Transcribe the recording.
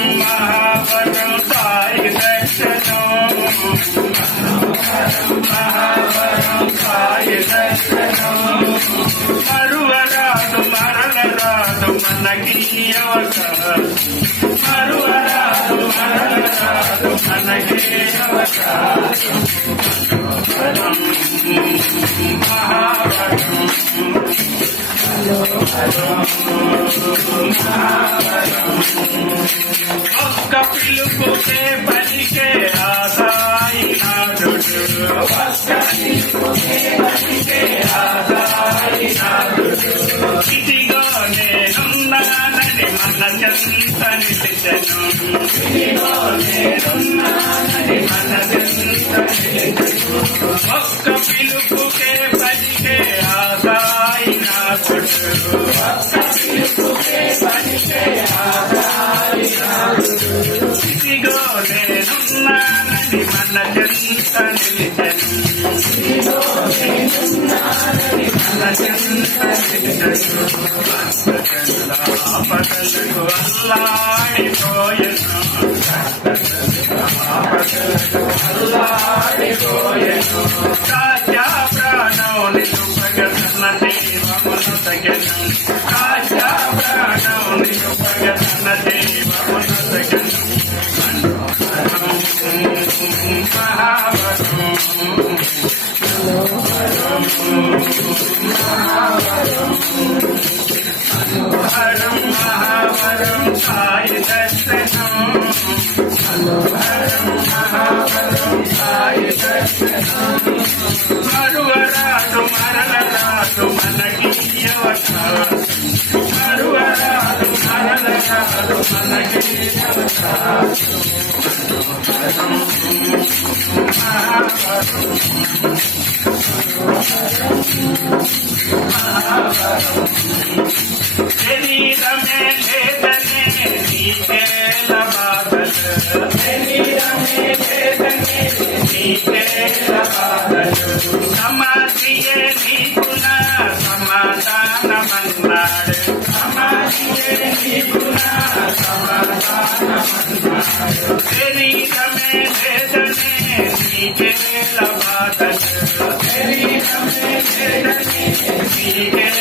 महावरं साई दर्शनं महावरं साई दर्शनं మరువరాదు మరలరాదు మనకి అవకాశం మరువరాదు మరలరాదు మనకి అవకాశం మహావరం ఒక్క పిలుపుకే పలికే ఆసాయి నాథుడు ఒక్క పిలుపుకే పలికే ఆసాయి నాథుడు ఇదిగో నేనున్నానని మన చెంత నిలిచెను ఇదిగో నేనున్నానని మన చెంత నిలిచెను ఒక్క పిలుపుకే పలికే ఆసాయి నాథుడు ఒక్క పిలుపుకే పలికే ఆసాయి నాథుడు ఇదిగో నేనున్నానని మన చెంత నిలిచెను ఇదిగో నేనున్నానని మన చెంత నిలిచెను ఆపదలకు అల్లాడిపోయెను ఆపదలకు అల్లాడిపోయెను రాజా ప్రాణం నిలుపగతన దేవమును తగను రాజా ప్రాణం నిలుపగతన దేవమును తగను మహావరం హరం మహావరం సాయి దర్శనం హరం మహావరం సాయి దర్శనం మరువరాదు మరలరాదు మనకి అవకాశం మరువరాదు మరలరాదు మనకి అవకాశం హరం మహావరం శరీరమే లేదనే నీకేల బాధలు శరీరమే లేదనే నీకేల బాధలు సమాధియే నీకున సమాధానమన్నాడు సమాధియే నీకున సమాధానమన్నాడు శరీరమే లేదనే నీకేల బాధలు శరీరమే లేదనే నీకేల